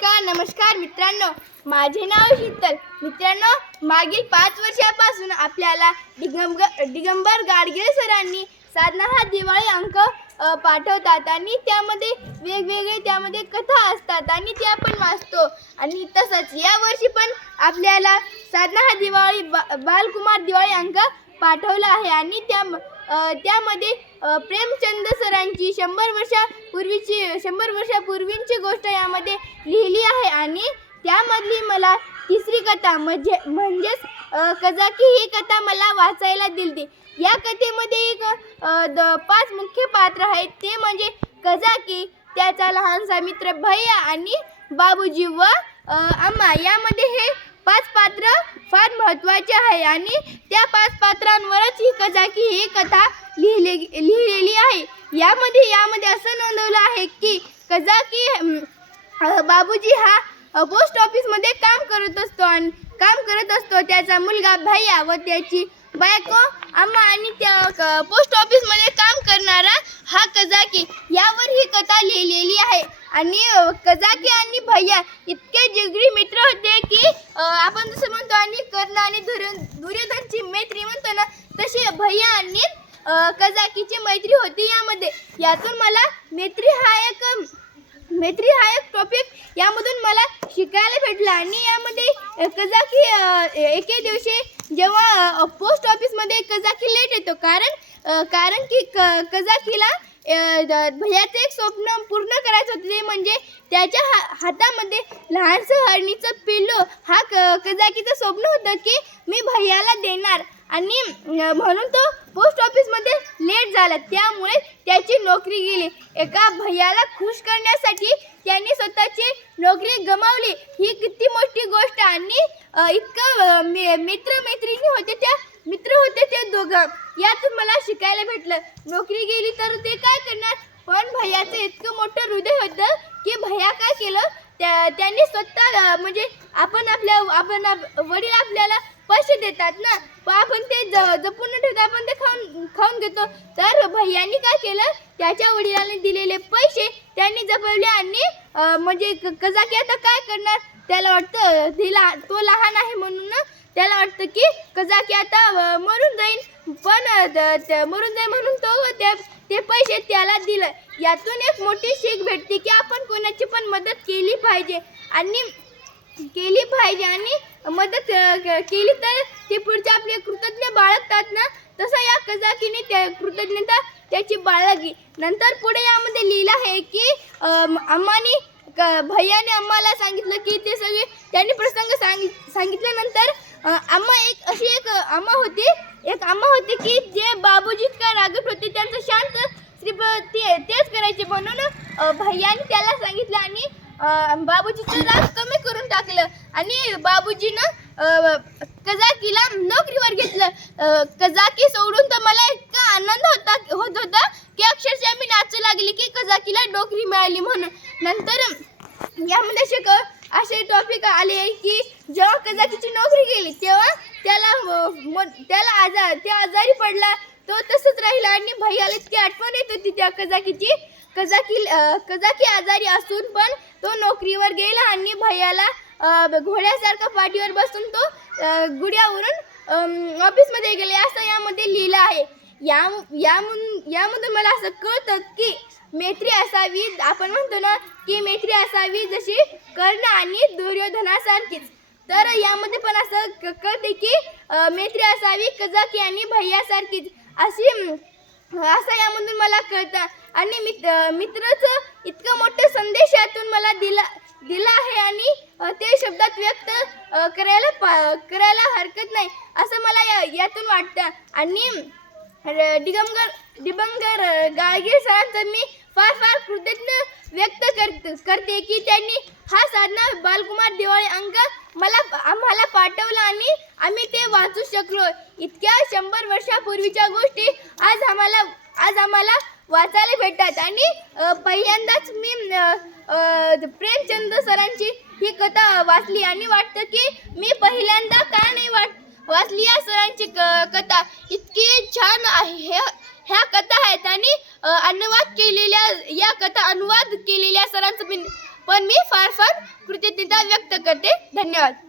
नमस्कार नमस्कार मित्रांनो. माझे नाव शीतल. मित्रांनो मागील पाच वर्षापासून आपल्याला दिगंब दिगंबर गाडगिळे सरांनी साधना हा दिवाळी अंक पाठवतात आणि त्यामध्ये वेगवेगळे त्यामध्ये कथा असतात आणि ते आपण वाचतो. आणि तसंच यावर्षी पण आपल्याला साधना हा दिवाळी बा बालकुमार दिवाळी अंक पाठवला आहे आणि त्या त्यामध्ये प्रेमचंद सरांची शंभर वर्षापूर्वीची शंभर वर्षापूर्वींची गोष्ट यामध्ये लिहिली आहे आणि त्यामधली मला तिसरी कथा म्हणजे म्हणजेच कजाकी ही कथा मला वाचायला दिली या कथेमध्ये एक द पाच मुख्य पात्र आहेत. ते म्हणजे कजाकी त्याचा लहानसा मित्र भैया आणि बाबूजी व अम्मा. यामध्ये हे पाच पात्र फार महत्त्वाचे आहे आणि त्या पाच पात्रांवरच ही कजाकी ही कथा लिहिली लिहिलेली आहे. यामध्ये यामध्ये असं नोंदवलं आहे की कजाकी बाबूजी हा पोस्ट ऑफिसमध्ये काम करत असतो आणि काम करत असतो. त्याचा मुलगा भैया व त्याची बायको अम्मा आणि त्या क- पोस्ट ऑफिसमध्ये काम करणारा हा कजाकी यावर ही कथा लिहिलेली आहे. आणि कजाकी आणि भैया इतके जिगरी मित्र होते की आपण जसं म्हणतो आणि कर्ण आणि दुर्यो दुर्योधनची मैत्री म्हणतो ना तशी भैया आणि कजाकीची मैत्री होती यामध्ये. यातून मला मैत्री हा एक मैत्री हा एक टॉपिक यामधून मला शिकायला भेटला. आणि यामध्ये कजाकी एके दिवशी जेव्हा पोस्ट ऑफिसमध्ये कजाकी लेट येतो. कारण कारण की क कजाकीला भैयाचं एक स्वप्न पूर्ण करायचं होतं. ते म्हणजे त्याच्या हा हातामध्ये लहानसं हरणीचं पिल्लू. हा क कजाकीचं स्वप्न होतं की मी भैयाला देणार. आणि म्हणून तो पोस्ट ऑफिसमध्ये लेट झाला. त्यामुळे त्याची नोकरी गेली. एका भैयाला खुश करण्यासाठी त्यांनी स्वतःची नोकरी गमावली. ही किती मोठी गोष्ट. आणि इतकं अ, मित्र मैत्रिणी होते त्या ते दोघं. यातून मला शिकायला भेटलं. नोकरी गेली तर ते काय करणार? पण भैयाचं इतकं मोठं हृदय होतं की भैया काय केलं? त्या त्यांनी स्वतः म्हणजे आपण आपल्या आपण वडील आपल्याला पैसे देतात ना? पण आपण ते ज जपून ठेवतो आपण ते खाऊन खाऊन घेतो. तर भैयानी काय केलं? त्याच्या वडिलांनी दिलेले पैसे त्यांनी जपवले आणि म्हणजे क- कजाकी आता काय करणार? त्याला वाटतं तिला तो लहान आहे म्हणून ना त्याला वाटतं की कजाकी आता मरून जाईल. पण मरून जाईल म्हणून तो त्या ते पैसे त्याला दिलं. यातून एक मोठी शिक भेटते की आपण कोणाची पण मदत केली पाहिजे. आणि केली पाहिजे आणि मदत केली तर ते पुढचे आपले कृतज्ञ बाळगतात ना? तसं या कजाकीने त्या कृतज्ञता त्याची बाळगली. नंतर पुढे यामध्ये लिहिलं आहे की अम्मानी क भैयाने अम्माला सांगितलं की ते सगळे त्यांनी प्रसंग सांगित सांगितल्यानंतर आम्हा अम्मा एक अशी एक अम्मा होती. एक अम्मा होती की जे बाबूजी का रागत होते त्यांचं शांत श्रीपती तेच करायचे म्हणून भैयाने त्याला सांगितलं आणि बाबूजीचं राग कमी करून टाकलं. आणि बाबूजीनं कजाकीला नोकरीवर घेतलं. कजाकी सोडून तर मला इतका आनंद होता होत होता की अक्षरशः मी नाचू लागली की कजाकीला नोकरी मिळाली म्हणून. नंतर यामध्ये शिकव असे टॉपिक आले की जेव्हा कजाकीची नोकरी गेली तेव्हा त्याला त्याला आजार त्या आजारी पडला तो तसंच राहिला आणि भैयाला इतकी आठवण येत होती त्या कजाकीची. कजाकी कजाकी आजारी असून पण तो नोकरीवर गेला आणि भैयाला घोड्यासारखा पाठीवर बसून तो गुड्यावरून ऑफिसमध्ये गेले असं यामध्ये लिहिलं आहे. या यामधून यामधून मला असं कळतं की मैत्री असावी आपण म्हणतो ना की मैत्री असावी जशी कर्ण आणि दुर्योधनासारखीच. तर यामध्ये पण असं क- कळते की मैत्री असावी कजाकी आणि भैयासारखीच. अशी असं यामधून मला कळतं. आणि मित मित्रच इतकं मोठं संदेश यातून मला दिला दिला आहे आणि ते शब्दात व्यक्त करायला पा करायला हरकत नाही असं मला या यातून वाटतं. आणि दिगंबर दिगंबर अ, गाडगीळ सरांचं मी फार फार कृतज्ञ व्यक्त करत करते की त्यांनी हा साधना बालकुमार दिवाळी अंक मला आम्हाला पाठवला आणि आम्ही ते वाचू शकलो. इतक्या शंभर वर्षापूर्वीच्या गोष्टी आज आम्हाला आज आम्हाला वाचायला भेटतात. आणि पहिल्यांदाच मी प्रेमचंद सरांची ही कथा वाचली. आणि वाटतं की मी पहिल्यांदा का नाही वाट वाचली या सरांची क- कथा. इतकी छान आहे. ह्या- ह्या कथा आहेत आणि अनुवाद केलेल्या या कथा अनुवाद केलेल्या सरांचं पण मी फार फार कृतज्ञता व्यक्त करते. धन्यवाद.